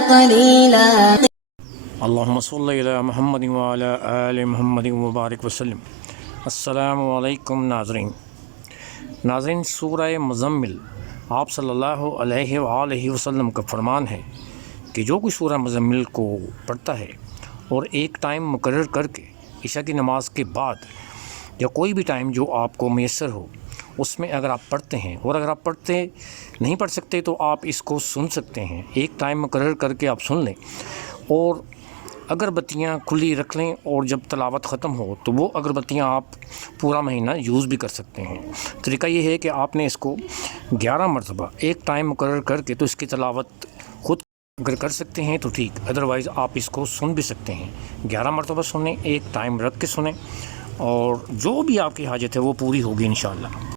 قليلا अल्लाहुम्मा सल्लि अला मुहम्मद व अला आलि मुहम्मद व बारिक वसल्लम। अस्सलामु अलैकुम नाज़रीन, सूरह मुज़म्मिल आप सल्लल्लाहु अलैहि वसल्लम का फरमान है कि जो कोई सूरह मुज़म्मिल को पढ़ता है और एक टाइम मुकर्रर करके इशा की नमाज के बाद या कोई भी टाइम जो आपको मैसर हो उसमें अगर आप पढ़ते हैं, और अगर आप नहीं पढ़ सकते तो आप इसको सुन सकते हैं। एक टाइम मुकर्रर करके आप सुन लें और अगरबत्तियाँ खुली रख लें, और जब तलावत ख़त्म हो तो वो अगरबत्तियाँ आप पूरा महीना यूज़ भी कर सकते हैं। तरीका ये है कि आपने इसको 11 मरतबा एक टाइम मुकर्रर करके तो इसकी तलावत ख़ुद अगर कर सकते हैं तो ठीक, अदरवाइज़ आप इसको सुन भी सकते हैं। 11 मरतबा सुने, एक टाइम रख के सुने, और जो भी आपकी हाजत है वो पूरी होगी इंशाअल्लाह।